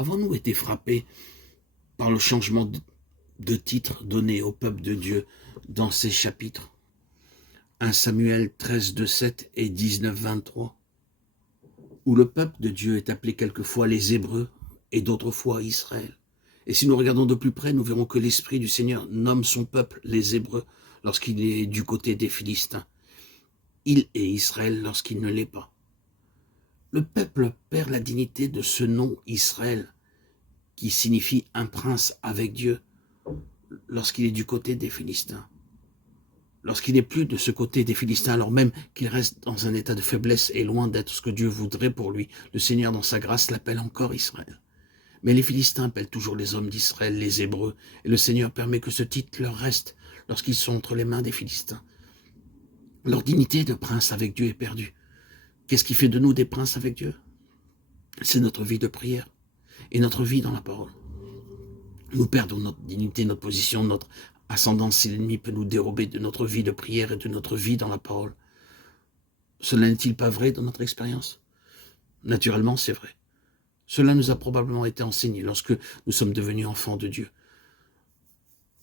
Avons-nous été frappés par le changement de titre donné au peuple de Dieu dans ces chapitres 1 Samuel 13, 7 et 19, 23, où le peuple de Dieu est appelé quelquefois les Hébreux et d'autres fois Israël. Et si nous regardons de plus près, nous verrons que l'Esprit du Seigneur nomme son peuple les Hébreux lorsqu'il est du côté des Philistins. Il est Israël lorsqu'il ne l'est pas. Le peuple perd la dignité de ce nom Israël, qui signifie un prince avec Dieu, lorsqu'il est du côté des Philistins. Lorsqu'il n'est plus de ce côté des Philistins, alors même qu'il reste dans un état de faiblesse et loin d'être ce que Dieu voudrait pour lui, le Seigneur dans sa grâce l'appelle encore Israël. Mais les Philistins appellent toujours les hommes d'Israël les Hébreux, et le Seigneur permet que ce titre leur reste lorsqu'ils sont entre les mains des Philistins. Leur dignité de prince avec Dieu est perdue. Qu'est-ce qui fait de nous des princes avec Dieu? C'est notre vie de prière et notre vie dans la parole. Nous perdons notre dignité, notre position, notre ascendance si l'ennemi peut nous dérober de notre vie de prière et de notre vie dans la parole. Cela n'est-il pas vrai dans notre expérience? Naturellement, c'est vrai. Cela nous a probablement été enseigné lorsque nous sommes devenus enfants de Dieu.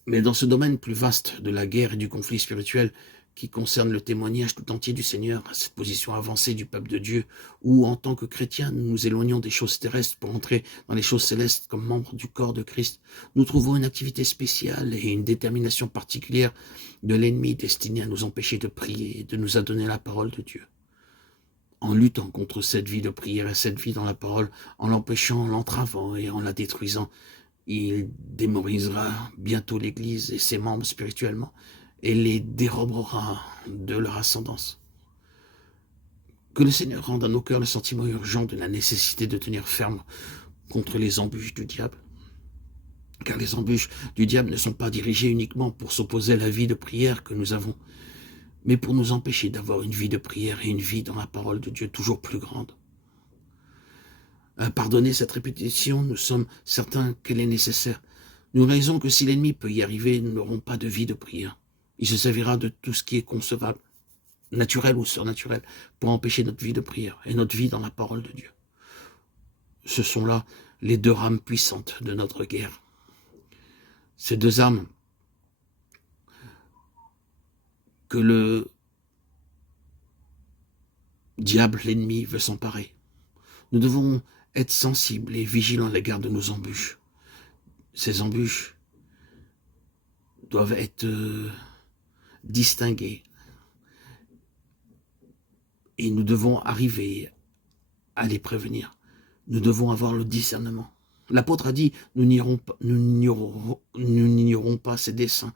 Mais dans ce domaine plus vaste de la guerre et du conflit spirituel qui concerne le témoignage tout entier du Seigneur, à cette position avancée du peuple de Dieu, où en tant que chrétiens nous nous éloignons des choses terrestres pour entrer dans les choses célestes comme membres du corps de Christ, nous trouvons une activité spéciale et une détermination particulière de l'ennemi destinée à nous empêcher de prier et de nous adonner la parole de Dieu. En luttant contre cette vie de prière et cette vie dans la parole, en l'empêchant, en l'entravant et en la détruisant, il démorisera bientôt l'Église et ses membres spirituellement et les dérobera de leur ascendance. Que le Seigneur rende à nos cœurs le sentiment urgent de la nécessité de tenir ferme contre les embûches du diable. Car les embûches du diable ne sont pas dirigées uniquement pour s'opposer à la vie de prière que nous avons, mais pour nous empêcher d'avoir une vie de prière et une vie dans la parole de Dieu toujours plus grande. À pardonner cette répétition, nous sommes certains qu'elle est nécessaire. Nous réalisons que si l'ennemi peut y arriver, nous n'aurons pas de vie de prière. Il se servira de tout ce qui est concevable, naturel ou surnaturel, pour empêcher notre vie de prière et notre vie dans la parole de Dieu. Ce sont là les deux rames puissantes de notre guerre. Ces deux armes que le diable, l'ennemi, veut s'emparer. Nous devons être sensibles et vigilants à l'égard de nos embûches. Ces embûches doivent être distinguées. Et nous devons arriver à les prévenir. Nous devons avoir le discernement. L'apôtre a dit, nous n'ignorons pas ses desseins,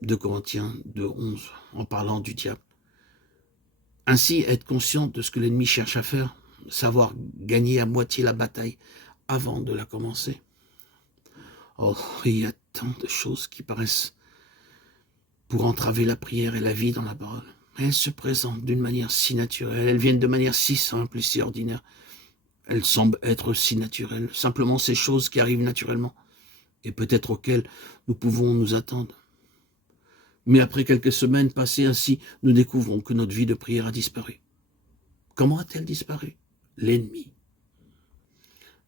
de Corinthiens 2:11, en parlant du diable. Ainsi, être conscient de ce que l'ennemi cherche à faire, savoir gagner à moitié la bataille avant de la commencer. Oh, il y a tant de choses qui paraissent pour entraver la prière et la vie dans la parole. Elles se présentent d'une manière si naturelle, elles viennent de manière si simple et si ordinaire. Elles semblent être si naturelles, simplement ces choses qui arrivent naturellement, et peut-être auxquelles nous pouvons nous attendre. Mais après quelques semaines passées ainsi, nous découvrons que notre vie de prière a disparu. Comment a-t-elle disparu? L'ennemi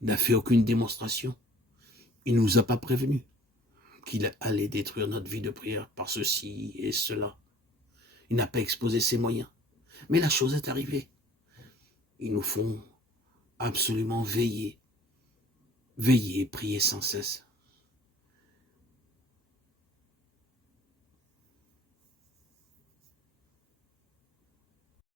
n'a fait aucune démonstration. Il ne nous a pas prévenus qu'il allait détruire notre vie de prière par ceci et cela. Il n'a pas exposé ses moyens. Mais la chose est arrivée. Ils nous font absolument veiller et prier sans cesse.